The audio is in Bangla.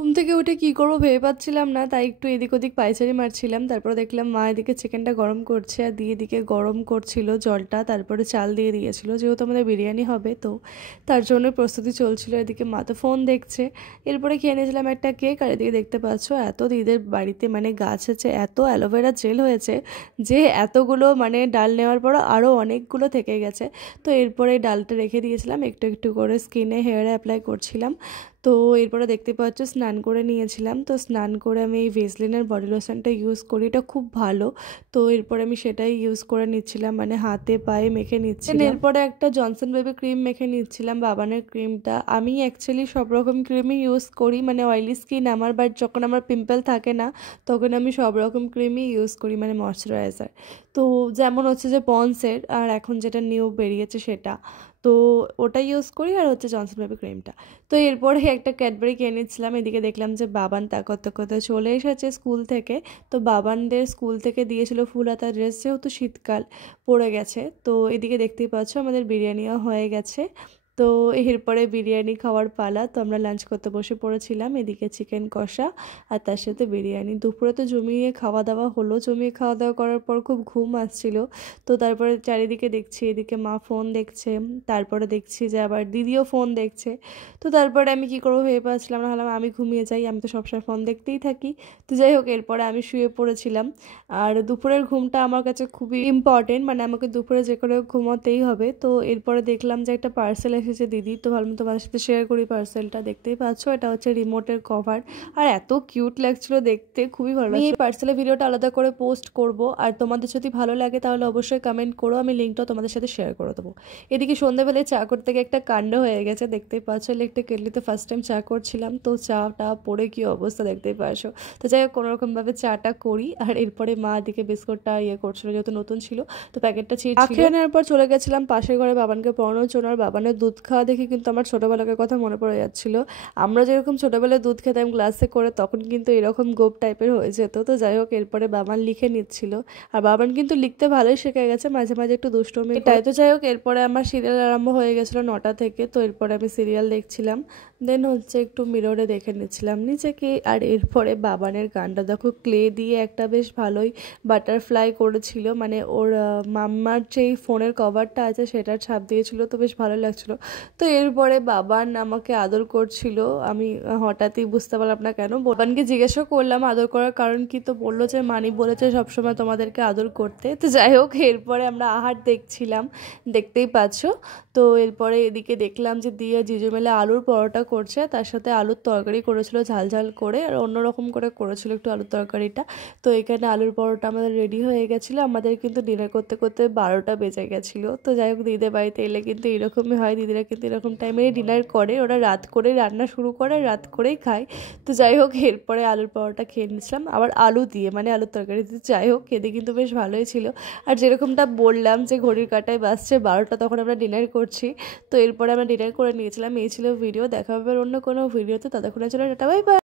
ঘুম থেকে উঠে কি করবো ভেবে পাচ্ছিলাম না, তাই একটু এদিক ওদিক পায়চারি মারছিলাম। তারপরে দেখলাম মা এদিকে চিকেনটা গরম করছে আর দিয়ে এদিকে গরম করছিল জলটা, তারপরে চাল দিয়ে দিয়েছিল, যেহেতু আমাদের বিরিয়ানি হবে তো তার জন্য প্রস্তুতি চলছিল। এদিকে মা তো ফোন দেখছে। এরপরে খেয়ে নিয়েছিলাম একটা কেক। আর এদিকে দেখতে পাচ্ছ এত দিদিদের বাড়িতে মানে গাছ আছে, এত অ্যালোভেরা জেল হয়েছে যে এতগুলো মানে ডাল নেওয়ার পরও আরও অনেকগুলো থেকে গেছে। তো এরপরে ডালটা রেখে দিয়েছিলাম, একটু একটু করে স্কিনে হেয়ারে অ্যাপ্লাই করছিলাম। তো এরপরে দেখতে পাচ্ছ স্নান করে নিয়েছিলাম। তো স্নান করে আমি এই ভেসলিনের বডি লোশনটা ইউজ করি, এটা খুব ভালো। তো এরপরে আমি সেটাই ইউজ করে নিচ্ছিলাম, মানে হাতে পায়ে মেখে নিচ্ছিলাম। এরপরে একটা জনসন বেবি ক্রিম মেখে নিচ্ছিলাম, বাবানের ক্রিমটা। আমি অ্যাকচুয়ালি সব রকম ক্রিমই ইউজ করি, মানে অয়েলি স্কিন আমার, বাট যখন আমার পিম্পল থাকে না তখন আমি সব রকম ক্রিমই ইউজ করি, মানে ময়শ্চারাইজার। তো যেমন হচ্ছে যে পন্সের, আর এখন যেটা নিউ বেরিয়েছে সেটা, তো ওটা ইউজ করি, আর হচ্ছে জনসন বেবি ক্রিমটা। তো এরপরে একটা ক্যাডবেরি কিনে নিচ্ছিলাম। এদিকে দেখলাম যে বাবান তাকতে করতে চলে এসেছে স্কুল থেকে। তো বাবানদের স্কুল থেকে দিয়েছিল ফুল হাতা ড্রেস, যেহেতু শীতকাল পড়ে গেছে। তো এদিকে দেখতেই পাচ্ছ আমাদের বিরিয়ানিও হয়ে গেছে। তো এরপরে বিরিয়ানি খাওয়ার পালা। তো আমরা লাঞ্চ করতে বসে পড়েছিলাম। এদিকে চিকেন কষা আর তার সাথে বিরিয়ানি। দুপুরে তো জমিয়ে খাওয়া দাওয়া হলো। জমিয়ে খাওয়া দাওয়া করার পর খুব ঘুম আসছিল। তো তারপরে চারিদিকে দেখছি, এদিকে মা ফোন দেখছে, তারপরে দেখছি যে আবার দিদিও ফোন দেখছে। তো তারপরে আমি কী করবো ভেবে পাচ্ছিলাম না, হলাম আমি ঘুমিয়ে যাই, আমি তো সবসময় ফোন দেখতেই থাকি। তো যাই হোক, এরপরে আমি শুয়ে পড়েছিলাম। আর দুপুরের ঘুমটা আমার কাছে খুবই ইম্পর্টেন্ট, মানে আমাকে দুপুরে যে করে ঘুমোতেই হবে। তো এরপরে দেখলাম যে একটা পার্সেল এসেছে দিদি, তো ভাবলাম তোমাদের সাথে শেয়ার করি পার্সেলটা। দেখতেই পাচ্ছ এটা হচ্ছে রিমোটের কভার, আর এত কিউট লাগছিল দেখতে, খুবই ভালো লাগছে। এই পার্সেলের ভিডিওটা আলাদা করে পোস্ট করব, আর তোমাদের যদি ভালো লাগে তাহলে অবশ্যই কমেন্ট করো, আমি লিঙ্কটাও তোমাদের সাথে শেয়ার করে দেবো। এদিকে সন্ধ্যাবেলায় চা করতে গিয়ে একটা কাণ্ড হয়ে গেছে, দেখতেই পাচ্ছ। ইলেকট্রিক কেটলিতে ফার্স্ট টাইম চা করছিলাম, তো চাটা পড়ে কি অবস্থা দেখতেই পাচ্ছ। তো যাই হোক, কোনোরকমভাবে চাটা করি। আর এরপরে মা দিকে বিস্কুটটা করছিল, যেহেতু নতুন ছিল তো প্যাকেটটা ছিঁড়ছিল। নেওয়ার পর চলে গেছিলাম পাশের ঘরে বাবানকে পড়ানোর জন্য। আর বাবানের দুধ খাওয়া দেখে কিন্তু আমার ছোটোবেলাকার কথা মনে পড়ে যাচ্ছিল। আমরা যেরকম ছোটোবেলায় দুধ খেতাম গ্লাসে করে, তখন কিন্তু এরকম গোপ টাইপের হয়ে যেত। তো যাই হোক, এরপরে বাবান লিখে নিচ্ছিল। আর বাবান কিন্তু লিখতে ভালোই শিখে গেছে, মাঝে মাঝে একটু দুষ্টুমি এটাই। তো যাই হোক, এরপরে আমার সিরিয়াল আরম্ভ হয়ে গেছিলো 9টা থেকে। তো এরপরে আমি সিরিয়াল দেখছিলাম, দেন হচ্ছে একটু মিররে দেখে নিচ্ছিলাম নিজেকে। আর এরপরে বাবানের গানটা দেখো, ক্লে দিয়ে একটা বেশ ভালোই বাটারফ্লাই করেছিল, মানে ওর মাম্মার যেই ফোনের কভারটা আছে সেটার ছাপ দিয়েছিল, তো বেশ ভালো লাগছিল। তো এরপরে বাবান আমাকে আদর করছিল, আমি হঠাৎই বুঝতে পারলাম না কেন। বাবানকে জিজ্ঞাসা করলাম আদর করার কারণ কি, তো বললো যে মানি বলেছে সবসময় তোমাদেরকে আদর করতে। তো যাই হোক, এরপরে আমরা আহার দেখছিলাম, দেখতেই পাচ্ছ। তো এরপরে এদিকে দেখলাম যে দিয়ে জিজু মেলে আলুর পরোটা করছে, তার সাথে আলুর তরকারি করেছিল ঝাল ঝাল করে, আর অন্যরকম করে করেছিল একটু আলুর তরকারিটা। তো এখানে আলুর পরোটা আমাদের রেডি হয়ে গেছিলো। আমাদের কিন্তু ডিনার করতে করতে 12টা বেজে গেছিলো। তো যাই হোক, দিদিদের বাড়িতে এলে কিন্তু এরকমই হয়, দিদিরা কিন্তু এরকম টাইমেই ডিনার করে, ওরা রাত করে রান্না শুরু করে, রাত করেই খায়। তো যাই হোক, এরপরে আলুর পরোটা খেয়ে নিয়েছিলাম, আবার আলু দিয়ে, মানে আলুর তরকারি দিয়ে। যাই হোক, খেতে কিন্তু বেশ ভালোই ছিল। আর যেরকমটা বললাম যে ঘড়ির কাঁটায় বাজছে 12টা, তখন আমরা ডিনার করছি। তো এরপরে আমরা ডিনার করে নিয়েছিলাম। এই ছিল ভিডিও, দেখা হবে অন্য কোনো ভিডিওতে। ততক্ষণে চলো টাটা, বাই বাই।